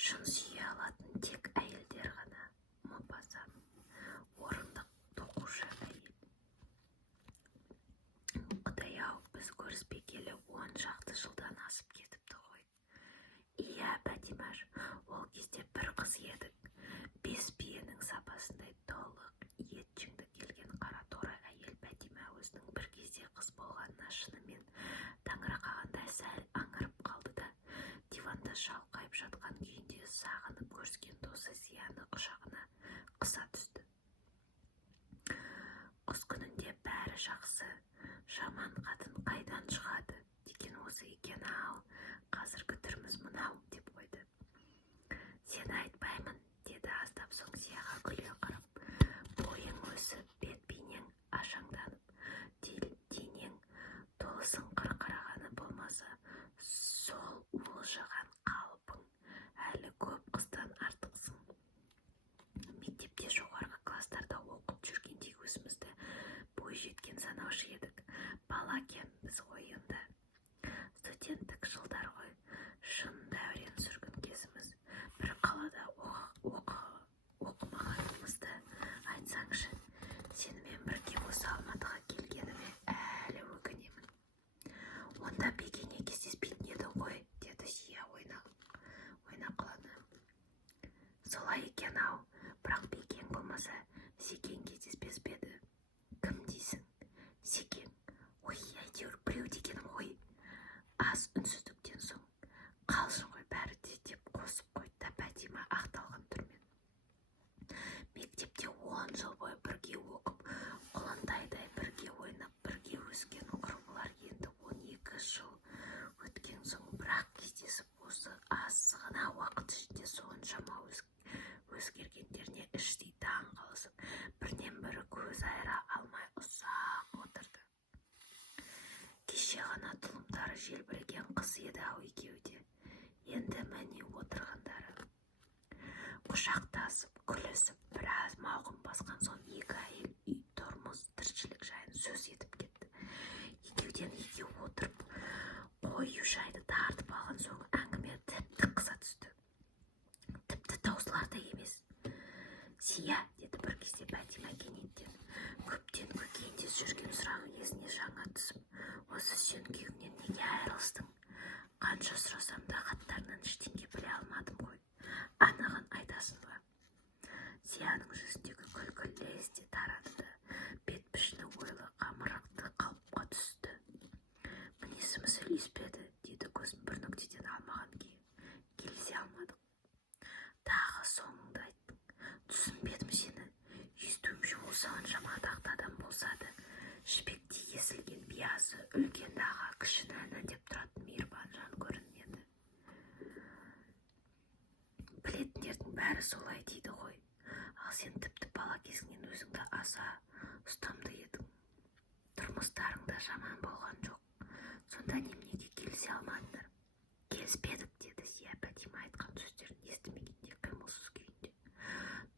Шын сүйе алатын тек әйелдер ғана. Мопассам, орындық тоқушы әйел. Құдай-ау, біз көріспегелі 10 шақты жылдан асып кетіпті ғой. Иә, Бәтимаш, ол кезде бір қыз едік. 5 биенің сапасындай толық ет жіңді келген қара торы әйел Бәтима өзінің бір кезде қыз болғанына шынымен таңырқағандай сәл аңырып қалды да, диванда шалқайып жатқан күйінде сағынып көріскен досы Зияны құшағына қыса түсті. Құс күнінде бәрі жақсы, жаман қатын қайдан шығады деген осы екен-ау, қазіргі түріміз мынау деп қойды. Сен айтпаймын, деді аздап соң Зияға күле қарап. Бойың өсіп, бет-бейнең ашаңданып, денең толысын қырқырағаны болмаса, сол уылжыған қалпың әлі көп қыздан артықсың. Мектепте жоғарғы кластарда оқып жүргенде өзімізді бой жеткен санаушы едік. Бала екенбіз ғой енді. Студенттік жылдар ғой, шын дәурен сүргін кезіміз. Бір қалада оқымағанымызды айтсаңшы, сенімен бірге осы Алматыға келгеніме әлі өкінемін. Онда Бекеңе кездеспейтін едің ғой, деді Зия ойнақылана. Солай екен-ау, бірақ Бекең болмаса, Секең кездеспес пе еді? Кім дейсің? Секең. Ой, әйтеуір біреу дегенім ғой. Аз үнсіздіктен соң, қалжың ғой бәрі де деп қосып қойды Бәтима ақталған түрмен. Мектепте 10 жыл бойы бірге оқып, құлындайдай бірге ойнап, бірге өскен құрбылар енді 12 жыл өткен соң бірақ кездесіп, осы аз ғана уақыт ішінде соншама өзгергендеріне іштей таң қалысып, бірінен бірі көз айыра алмай ұзақ отырды. Кеше ғана тұлымдары желбіреген қыз еді-ау екеуі де. Енді міне отырғандары. Құшақтасып, күлісіп, біраз мауқын басқан соң екі әйел үй тұрмыс тіршілік жайын сөз етіп кетті. Екеуден екеу отырып, қою жайды тартып алған соң әңгіме тіпті қыса түсті. Тіпті таусылар да емес. Зия, деді бір кезде Бәтима кенеттен, көптен көкейінде жүрген сұрағы есіне жаңа түсіп, осы сен күйеуіңнен неге айырылыстың? Қанша сұрасам да хаттарынан ештеңе біле алмадым ғой. Анығын айтасың ба? Зияның жүзіндегі күлкі лезде тарады да, бет пішіні ойлы қамырықты қалыпқа түсті. Мінезіміз үйлеспеді, деді көзін бір нүктеден алмаған күйі. Келісе алмадық. Тағы соңыңды айттың. Түсінбедім сені. Естуімше ол саған жамандақты адам болса да, жібектей кесілген биязы, үлкен аға, кішіні іні деп тұратын мейірбан жан көрінеді. Білетіндердің бәрі солай дейді ғой. Ал сен тіпті бала кезіңнен өзіңді аса ұстамды едің. Тұрмыстарыңда жаман болған жоқ. Сонда неменеге келісе алмадыңдар? Келіспедік, деді Зия Бәтима айтқан сөздерін естімегенде қимылсыз күйінде.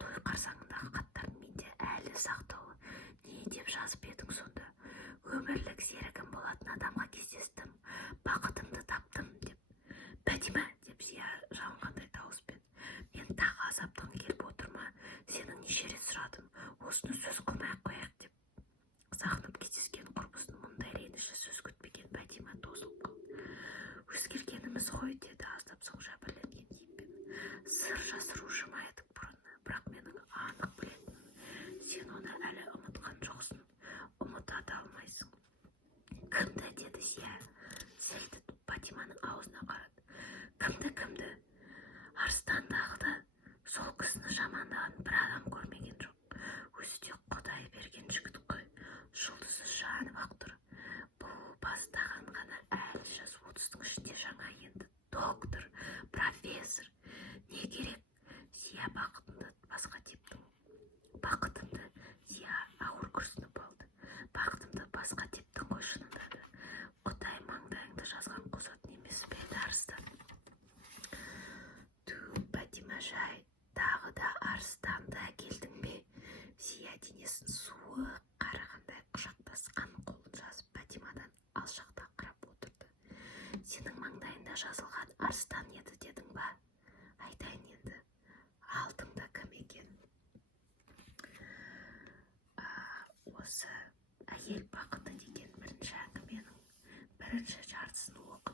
Той қарсаңындағы хаттардың менде әлі сақтаулы. Не деп жазып едің сонда? Өмірлік серігім болатын адамға кездестім, бақытымды таптым деп. Бәтима, деп Зия жалынғандай дауыспен, мен тағы азаптан келіп отырма, сенің неше рет сұрадым, осыны сөз қылмай-ақ қояйық деп. Сағынып кездескен құрбысын мұндай реніші сөз күтпеген Бәтима тосылып қалды. Өзгергеніміз ғой, деді аздап соң жәбірленген кейіппен. Сыр жасыру жымай едік бұрын, бірақ менің анық білетінім, сен оны әлі ұмытқан жоқсың, ұмыта да алмайсың. Кімді, деді Зия, сәйдіп Бәтиманың аузына қарады. Кімді? Арыстандағыда сол кісіні жамандаған бір адам көрмеген жоқ. Өзі де Құдай берген жігіт қой, жұлдызы жанып-ақ тұр. Бұл бастаған ғана әлі жас 30-тың ішінде жаңа енді доктор, профессор. Не керек? Зия бақытымды басқа тептің. Бақытымды, Зия ауыр күрсініп алды. Бақытымды басқа тептің ғой шынында да. Құдай маңдайыңды жазған қосатын емес пе еді арыстан? Бәтима жай, тағы да арыстанды әкелдің бе? Зия денесін суық қарағандай құшақтасқан қолын жазып Бәтимадан алшақтаңқырап отырды. Сенің маңдайында жазылған арыстан еді дедің ба? Айтайын осы әйел бақыты деген бірінші әңгіменің бірінші жартысын оқып